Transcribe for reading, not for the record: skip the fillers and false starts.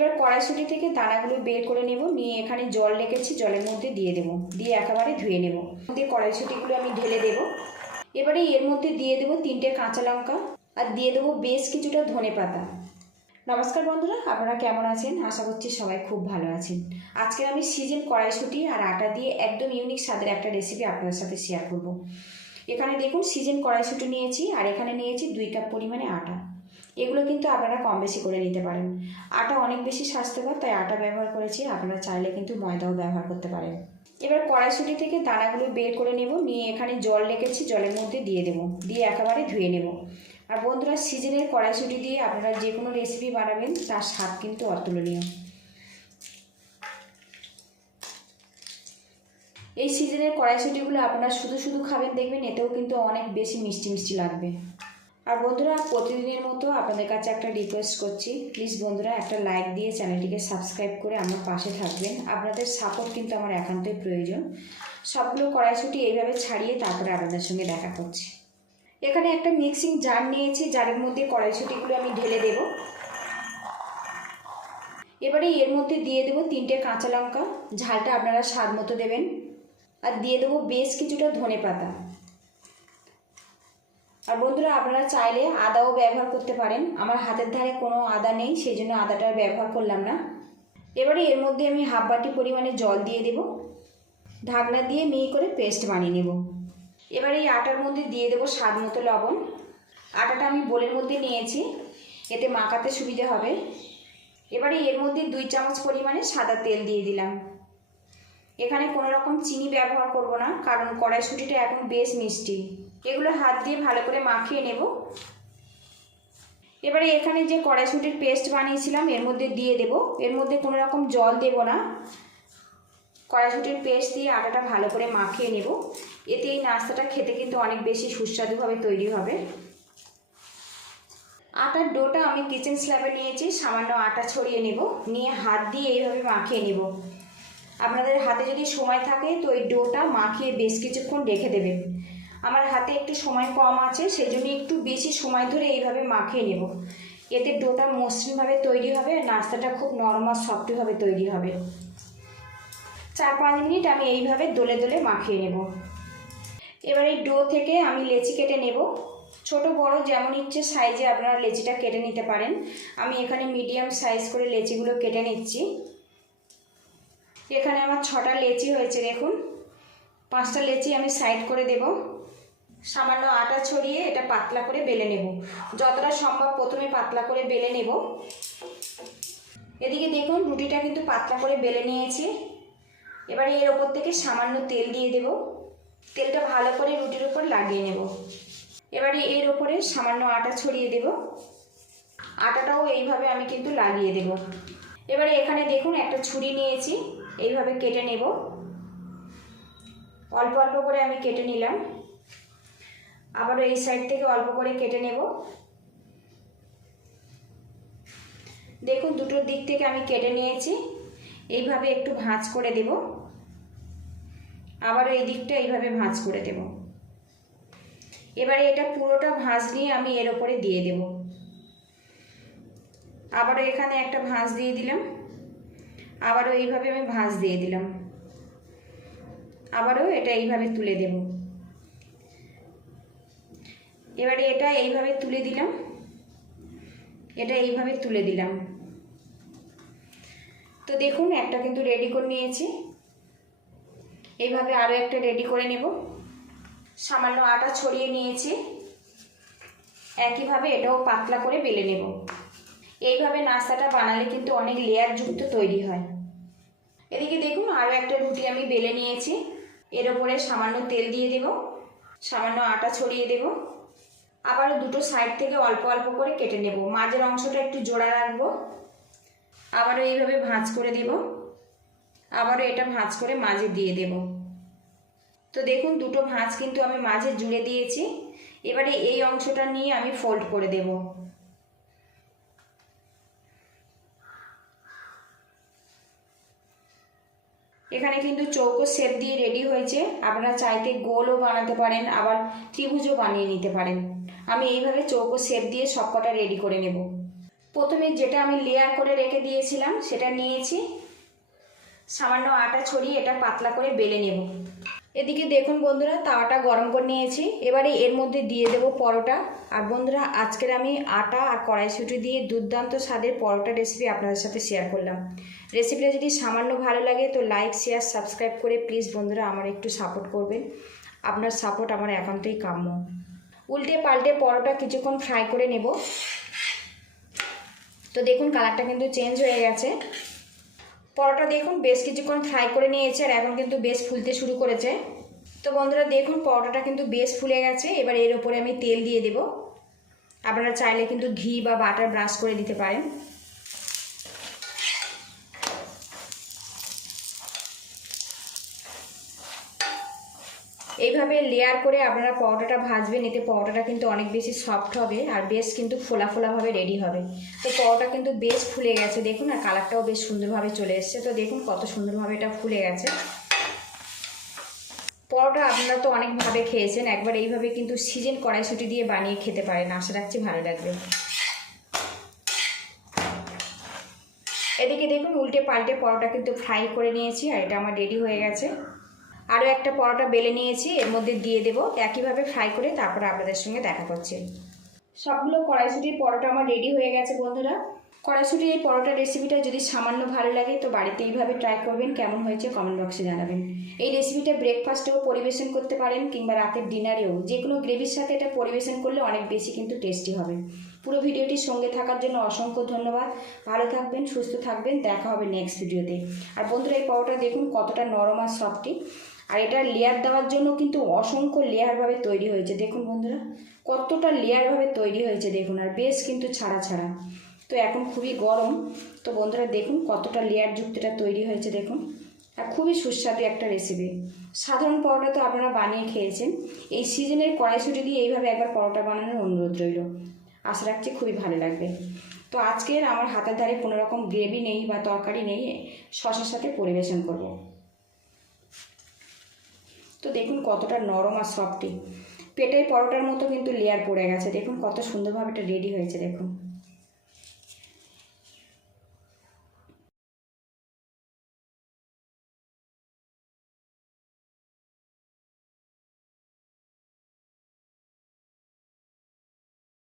এবার কড়াইশুঁটি থেকে দানাগুলো বের করে নেব, নিয়ে এখানে জল রেখেছি, জলের মধ্যে দিয়ে দেব, দিয়ে একেবারে ধুয়ে নেব। দিয়ে কড়াইশুঁটিগুলো আমি ঢেলে দেব। এবারে এর মধ্যে দিয়ে দেব 3টে কাঁচা লঙ্কা আর দিয়ে দেবো বেশ কিছুটা ধনেপাতা। নমস্কার বন্ধুরা, আপনারা কেমন আছেন? আশা করছি সবাই খুব ভালো আছেন। আজকে আমি সিজন কড়াইশুঁটি আর আটা দিয়ে একদম ইউনিক স্বাদের একটা রেসিপি আপনাদের সাথে শেয়ার করব। এখানে দেখুন সিজন কড়াইশুঁটি নিয়েছি আর এখানে নিয়েছি 2 কাপ পরিমাণে আটা। এগুলো কিন্তু আপনারা কম বেশি করে নিতে পারেন। আটা অনেক বেশি স্বাস্থ্যকর, তাই আটা ব্যবহার করেছি। আপনারা চাইলে কিন্তু ময়দাও ব্যবহার করতে পারেন। এবার কড়াইশুঁটি থেকে দানাগুলো বের করে নেব, নিয়ে এখানে জল রেখেছি, জলের মধ্যে দিয়ে দেব, দিয়ে একেবারে ধুয়ে নেব। আর বন্ধুরা, সিজনের কড়াইশুঁটি দিয়ে আপনারা যে কোনো রেসিপি বানাবেন, তার স্বাদ কিন্তু অতুলনীয়। এই সিজনের কড়াইশুঁটিগুলো আপনারা শুধু শুধু খাবেন, দেখবেন এতেও কিন্তু অনেক বেশি মিষ্টি মিষ্টি লাগবে। আর বন্ধুরা, প্রতিদিনের মতো আপনাদের কাছে একটা রিকোয়েস্ট করছি, প্লিজ বন্ধুরা একটা লাইক দিয়ে চ্যানেলটিকে সাবস্ক্রাইব করে আমার পাশে থাকবেন। আপনাদের সাপোর্ট কিন্তু আমার একান্তই প্রয়োজন। সবগুলো কড়াইশুঁটি এইভাবে ছাড়িয়ে তারপরে আপনাদের সঙ্গে দেখা করছি। এখানে একটা মিক্সিং জার নিয়েছি, জারের মধ্যে কড়াইশুঁটিগুলো আমি ঢেলে দেব। এবারে এর মধ্যে দিয়ে দেবো 3টে কাঁচা লঙ্কা, ঝালটা আপনারা স্বাদ মতো দেবেন। আর দিয়ে দেবো বেশ কিছুটা ধনেপাতা। আর বন্ধুরা, আপনারা চাইলে আদাও ব্যবহার করতে পারেন। আমার হাতের ধারে কোনো আদা নেই, সেই জন্য আদাটা ব্যবহার করলাম না। এবারে এর মধ্যে আমি হাফ বাটি পরিমাণে জল দিয়ে দেব, ঢাকনা দিয়ে মিহি করে পেস্ট বানিয়ে নেব। এবারে এই আটার মধ্যে দিয়ে দেবো স্বাদ মতো লবণ। আটাটা আমি বোলের মধ্যে নিয়েছি, এতে মাখাতে সুবিধে হবে। এবারে এর মধ্যে 2 চামচ পরিমাণে সাদা তেল দিয়ে দিলাম। এখানে কোনো রকম চিনি ব্যবহার করব না, কারণ কড়াইশুঁটিটা এখন বেশ মিষ্টি। এগুলো হাত দিয়ে ভালো করে মাখিয়ে নেব। এবারে এখানে যে কড়াইশুঁটির পেস্ট বানিয়েছিলাম এর মধ্যে দিয়ে দেব। এর মধ্যে কোনো রকম জল দেব না, কড়াইশুঁটির পেস্ট দিয়ে আটাটা ভালো করে মাখিয়ে নেব। এতে এই নাস্তাটা খেতে কিন্তু অনেক বেশি সুস্বাদুভাবে তৈরি হবে। আটার ডোটা আমি কিচেন স্ল্যাবে নিয়েছি, সামান্য আটা ছড়িয়ে নেব, নিয়ে হাত দিয়ে এইভাবে মাখিয়ে নেব। আপনাদের হাতে যদি সময় থাকে তো এই ডোটা মাখিয়ে বেশ কিছুক্ষণ রেখে দেবেন। আমার হাতে একটু সময় কম আছে, সেই জন্য একটু বেশি সময় ধরে এইভাবে মাখিয়ে নেব। এতে ডোটা মসৃণভাবে তৈরি হবে, নাস্তাটা খুব নরম আর সফটভাবে তৈরি হবে। 4-5 মিনিট আমি এইভাবে দোলে দোলে মাখিয়ে নেব। এবার এই ডো থেকে আমি লেচি কেটে নেব। ছোট বড় যেমন ইচ্ছে সাইজে আপনারা লেচিটা কেটে নিতে পারেন। আমি এখানে মিডিয়াম সাইজ করে লেচিগুলো কেটে নিচ্ছি। এখানে আমার 6টা লেচি হয়েছে, দেখুন। 5টা লেচি আমি সাইড করে দেব। সামান্য আটা ছড়িয়ে এটা পাতলা করে বেলে নেব। যতটা সম্ভব প্রথমে পাতলা করে বেলে নেব। এদিকে দেখুন রুটিটা কিন্তু পাতলা করে বেলে নিয়েছি। এবারে এর ওপর থেকে সামান্য তেল দিয়ে দেব। তেলটা ভালো করে রুটির উপর লাগিয়ে নেব। এবারে এর ওপরে সামান্য আটা ছড়িয়ে দেব। আটাটাও এইভাবে আমি কিন্তু লাগিয়ে দেব। এবারে এখানে দেখুন একটা ছুরি নিয়েছি, এইভাবে কেটে নেব। অল্প অল্প করে আমি কেটে নিলাম। আবারও এই সাইড থেকে অল্প করে কেটে নেব। দেখুন দুটো দিক থেকে আমি কেটে নিয়েছি। এইভাবে একটু ভাঁজ করে দেব। আবারও এই দিকটা এইভাবে ভাঁজ করে দেব। এবারে এটা পুরোটা ভাঁজ নিয়ে আমি এর ওপরে দিয়ে দেব। আবারও এখানে একটা ভাঁজ দিয়ে দিলাম। আবারও এইভাবে আমি ভাঁজ দিয়ে দিলাম। আবারও এটা এইভাবে তুলে দেব। এবারে এটা এইভাবে তুলে দিলাম, এটা এইভাবে তুলে দিলাম। তো দেখুন একটা কিন্তু রেডি করে নিয়েছি। এইভাবে আরও একটা রেডি করে নেব। সামান্য আটা ছড়িয়ে নিয়েছি, একইভাবে এটাও পাতলা করে বেলে নেব। এইভাবে নাস্তাটা বানালে কিন্তু অনেক লেয়ারযুক্ত তৈরি হয়। এদিকে দেখুন আরও একটা রুটি আমি বেলে নিয়েছি। এর ওপরে সামান্য তেল দিয়ে দেব, সামান্য আটা ছড়িয়ে দেব। আবারও দুটো সাইড থেকে অল্প অল্প করে কেটে নেব। মাঝের অংশটা একটু জোড়া রাখবো। আবারও এইভাবে ভাঁজ করে দেব। আবারও এটা ভাঁজ করে মাঝে দিয়ে দেব। তো দেখুন দুটো ভাঁজ কিন্তু আমি মাঝে জুড়ে দিয়েছি। এবারে এই অংশটা নিয়ে আমি ফোল্ড করে দেব। এখানে কিন্তু চৌকো শেপ দিয়ে রেডি হয়েছে। আপনারা চাইতে গোলও বানাতে পারেন, আবার ত্রিভুজও বানিয়ে নিতে পারেন। আমি এইভাবে চৌকো শেপ দিয়ে সবকটা রেডি করে নেব। প্রথমে যেটা আমি লেয়ার করে রেখে দিয়েছিলাম সেটা নিয়েছি, সামান্য আটা ছড়িয়ে এটা পাতলা করে বেলে নেব। এদিকে দেখুন বন্ধুরা, তাওয়াটা গরম করে নিয়েছি, এবারে এর মধ্যে দিয়ে দেব পরোটা। আর বন্ধুরা, আজকের আমি আটা আর কড়াইশুঁটি দিয়ে দুর্দান্ত স্বাদের পরোটা রেসিপি আপনাদের সাথে শেয়ার করলাম। রেসিপিটা যদি সামান্য ভালো লাগে তো লাইক, শেয়ার, সাবস্ক্রাইব করে প্লিজ বন্ধুরা আমার একটু সাপোর্ট করবেন। আপনার সাপোর্ট আমার একান্তই কাম্য। উল্টে পাল্টে পরোটা কিছুক্ষণ ফ্রাই করে নেব। তো দেখুন কালারটা কিন্তু চেঞ্জ হয়ে গেছে। পরোটা দেখুন বেশ কিছুক্ষণ ফ্রাই করে নিয়েছে আর এখন কিন্তু বেশ ফুলতে শুরু করেছে। তো বন্ধুরা দেখুন পরোটাটা কিন্তু বেশ ফুলে গেছে। এবার এর উপরে আমি তেল দিয়ে দেব। আপনারা চাইলে কিন্তু ঘি বা বাটার ব্রাশ করে দিতে পারেন। এইভাবে লেয়ার করে আপনারা পরোটাটা ভাজবেন, এতে পরোটাটা কিন্তু অনেক বেশি সফট হবে আর বেশ কিন্তু ফোলা ফোলাভাবে রেডি হবে। তো পরোটা কিন্তু বেশ ফুলে গেছে দেখুন, আর কালারটাও বেশ সুন্দরভাবে চলে এসছে। তো দেখুন কত সুন্দরভাবে এটা ফুলে গেছে। পরোটা আপনারা তো অনেকভাবে খেয়েছেন, একবার এইভাবে কিন্তু সিজন কড়াইশুঁটি দিয়ে বানিয়ে খেতে পারেন, আশা রাখছি ভালো লাগবে। এদিকে দেখুন উল্টে পাল্টে পরোটা কিন্তু ফ্রাই করে নিয়েছি আর এটা আমার রেডি হয়ে গেছে। আরও একটা পরোটা বেলে নিয়েছি, এর মধ্যে দিয়ে দেবো একইভাবে ফ্রাই করে, তারপরে আপনাদের সঙ্গে দেখা করছি। সবগুলো কড়াইশুঁটির পরোটা আমার রেডি হয়ে গেছে বন্ধুরা। কড়াইশুঁটির এই পরোটা রেসিপিটা যদি সামান্য ভালো লাগে তো বাড়িতে এইভাবে ট্রাই করবেন, কেমন হয়েছে কমেন্ট বক্সে জানাবেন। এই রেসিপিটা ব্রেকফাস্টেও পরিবেশন করতে পারেন কিংবা রাতের ডিনারেও, যে কোনো গ্রেভির সাথে এটা পরিবেশন করলে অনেক বেশি কিন্তু টেস্টি হবে। পুরো ভিডিওটির সঙ্গে থাকার জন্য অসংখ্য ধন্যবাদ। ভালো থাকবেন, সুস্থ থাকবেন, দেখা হবে নেক্সট ভিডিওতে। আর বন্ধুরা এই পরোটা দেখুন কতটা নরম আর সফটি, আর এটা লেয়ার দেওয়ার জন্য কিন্তু অসংখ্য লেয়ারভাবে তৈরি হয়েছে। দেখুন বন্ধুরা কতটা লেয়ারভাবে তৈরি হয়েছে দেখুন, আর বেশ কিন্তু ছাড়া ছাড়া। তো এখন খুবই গরম, তো বন্ধুরা দেখুন কতটা লেয়ার যুক্তটা তৈরি হয়েছে দেখুন, আর খুবই সুস্বাদু একটা রেসিপি। সাধারণ পরোটা তো আপনারা বানিয়ে খেয়েছেন, এই সিজনের কড়াইশুঁটি দিয়ে এইভাবে একবার পরোটা বানানোর অনুরোধ রইল, আশা রাখছি খুবই ভালো লাগবে। তো আজকের আমার হাতের ধারে কোনো রকম গ্রেভি নেই বা তরকারি নেই, শসার সাথে পরিবেশন করব। তো দেখুন কতটা নরম আর সফটি, পেটাই পরোটার মতো কিন্তু লেয়ার পড়ে গেছে দেখুন, কত সুন্দরভাবে এটা রেডি হয়েছে দেখুন।